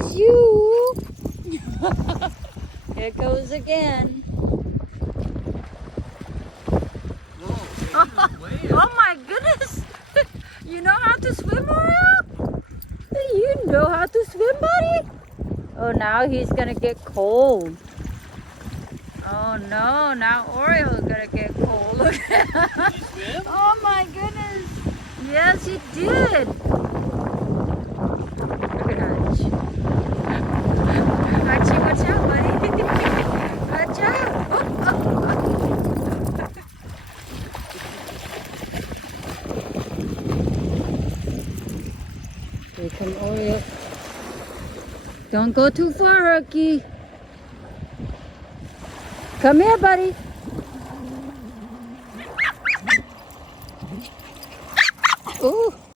was you. Here goes again. Oh my goodness! You know how to swim, Oreo? You know how to swim, buddy? Oh, now he's gonna get cold. Oh no, now Oreo's gonna get cold. Look at him. Oh my goodness. Yes, he did. Look at Archie. Archie, watch out, buddy. Watch out. Here come Oreo. Don't go too far, Rocky. Come here, buddy. Ooh.